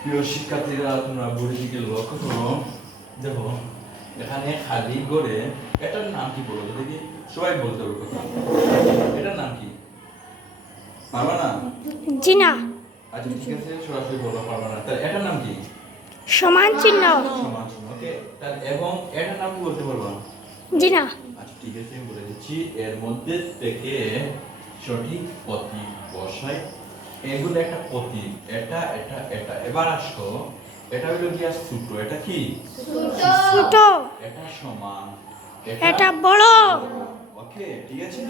প্রিয় শিক্ষার্থীরা তোমরা বুড়ি দিকে লক্ষ্য করো। দেখো এখানে খালি করে এটার নাম কি বলো দেখি। সবাই বলতে হবে এটার নাম কি? পারবা না? জি না। আচ্ছা ঠিক আছে সরাসরি বলো পারবা না। তাহলে এটার নাম কি? সমান চিহ্ন। সমান চিহ্ন ওকে। তাহলে এবং এটার নাম কি বলতে পারবা? জি না। আচ্ছা ঠিক আছে আমি বলে দিচ্ছি। এর মধ্যে থেকে সঠিক প্রতীক বসাই এগুলো একটা প্রতীক এটা এটা এটা। এবার আসো এটা হলো গিয়া ছোট এটা কি? ছোট এটা সমান এটা বড়। ওকে ঠিক আছে?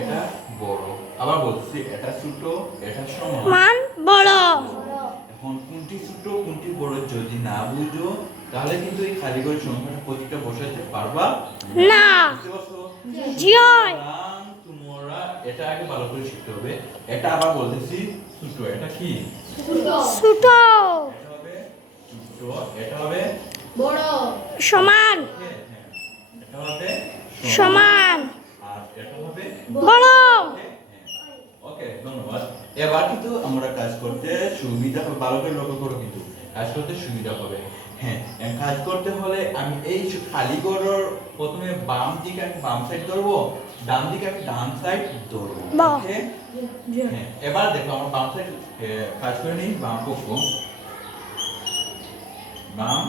এটা বড়। আবার বলছি এটা ছোট এটা সমান। মান বড়। এখন কোনটি ছোট কোনটি বড় যদি না বুঝো তাহলে কিন্তু এই খালি করে সংখ্যাটা প্রতীকটা বসাতে পারবা? না। বুঝতে পারছ? এটা আগে ভালো করে শিখতে হবে। এটা আবার বলতেছি ছোট এটা কি? ছোট এটা হবে ছোট এটা হবে সমান। হ্যাঁ, হ্যাঁ। এটা হবে সমান। আর এটা হবে বড়। ওকে ধন্যবাদ। এবার কিন্তু আমরা কাজ করতে সুবিধা হবে ভালো করে লক্ষ্য করো কিন্তু। কাজ করতে সুবিধা হবে। হ্যাঁ কাজ করতে হলে আমি এই খালি গড়র প্রথমে বাম দিকে আমি বাম সাইড ধরবো ডান দিকে আমি ডান সাইড ধরবো ওকে হ্যাঁ এবার দেখো আমরা বাম সাইড কাজ করে নিই বাম পক্ষ। বাম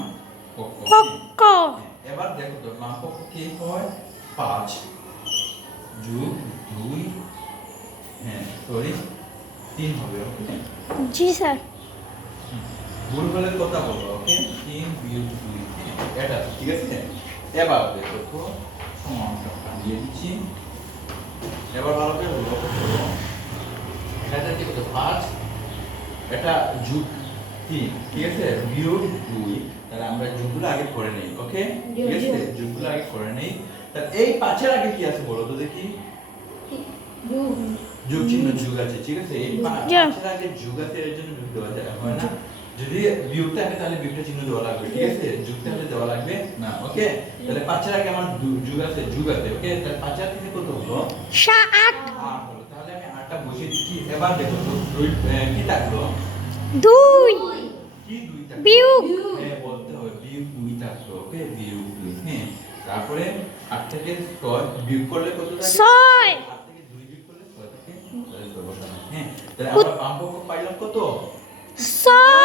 পক্ষ হ্যাঁ, এবার দেখো তো বাম পক্ষ কি হয়? পাঁচ যোগ দুই হ্যাঁ সরি তিন হবে ওকে জি স্যার। ভুল হলে কথা বলব ওকে তিন বিয়োগ দুই এটা ঠিক আছে? এবার দেখো তো সমানটা দিয়ে দিচ্ছি। এবার ভালো করে লক্ষ্য করো এটা কি কত পাঁচ এটা যুগ তিন ঠিক আছে? বিয়োগ দুই তাহলে আমরা যুগগুলো আগে করে নেই ওকে ঠিক আছে? যুগগুলো আগে করে নেই। তাহলে এই পাঁচের আগে কি আছে বলো তো দেখি? যুগ। চিহ্ন যুগ আছে ঠিক আছে? এই পাঁচের আগে যুগ আছে এর জন্য যুগ দেওয়া যায় হয় না? যদি বিয়োগ থাকে তাহলে বিয়োগটা চিহ্ন দেওয়া লাগবে ঠিক আছে? যুগ থাকলে দেওয়া লাগবে না ওকে তাহলে পাঁচের আগে আমার যুগ আছে যুগ আছে ওকে তাহলে পাঁচের থেকে কত হলো? আট আট হলো। তাহলে আমি আটটা বসিয়ে দিচ্ছি। এবার দেখো তো দুই কি থাকল? দুই। কি দুই থাকল? বিয়োগ। হ্যাঁ বলতে হবে বিয়োগ দুই থাকল ওকে বিয়োগ দুই হ্যাঁ? তারপরে আট থেকে ছয় বিয়োগ করলে কত থাকে? ছয়। আট থেকে দুই বিয়োগ করলে ছয় থাকে। তাহলে হ্যাঁ? তাহলে আমরা বাম পক্ষ পাইলাম কত? ছয়।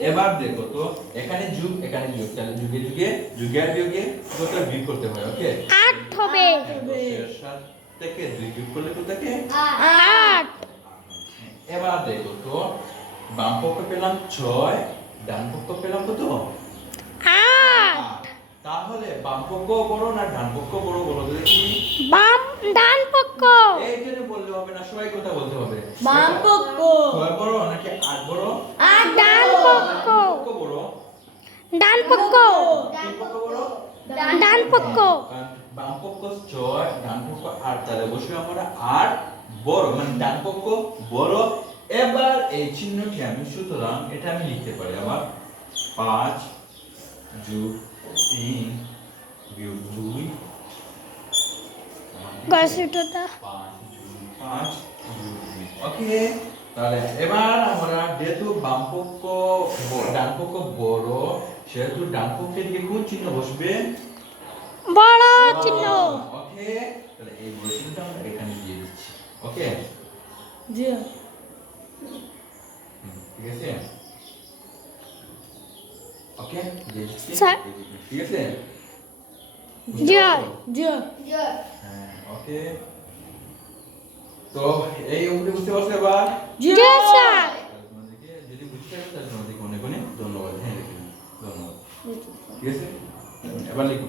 এবার দেখো তো এখানে যুগ এখানে যুগ তাহলে যুগে যুগে যুগে আর বিয়োগে কত বিয়োগ করতে হয় ওকে? আট হবে। সাত থেকে দুই বিয়োগ করলে কত থাকে আট। এবার দেখো তো বাম পক্ষ পেলাম ছয় ডান পক্ষ পেলাম কত? আট। আট। তাহলে বাম পক্ষ বড় না ডান পক্ষ বড় বলো তো দেখি। বাম ডান পক্ষ। এইখানে বললে হবে না সবাই কথা বলতে হবে। বাম পক্ষ। ছয় বড় নাকি আট বড় আর ডান পক্ষ ডান পক্ষ ডান পক্ষ বাম পক্ষ ছয় ডান পক্ষ আট তাহলে অবশ্যই আমরা আট বড় মানে ডান পক্ষ বড়। এবার এই চিহ্নটি আমি সুতরাং এটা আমি লিখতে পারি আবার পাঁচ যোগ তিন বিয়োগ দুই। পাঁচ যোগ পাঁচ যোগ দুই। ওকে তাহলে এবার আমরা যেহেতু বাম পক্ষ ব- ডান পক্ষ বড় সেহেতু ডান পক্ষের দিকে কোন চিহ্ন বসবে? বড় চিহ্ন। ওকে তাহলে এই বড় চিহ্নটা আমরা এখানে দিয়ে দিচ্ছি ওকে? জি। ঠিক আছে? ওকে। ঠিক আছে? জি হয়। জি। হ্যাঁ ওকে। তো এই অঙ্কটি বুঝতে পারছ এবার? জি জি স্যার যদি বুঝতে পারো তাহলে তোমাদেরকে অনেক অনেক ধন্যবাদ। হ্যাঁ ধন্যবাদ। ঠিক আছে? এবার লিখো।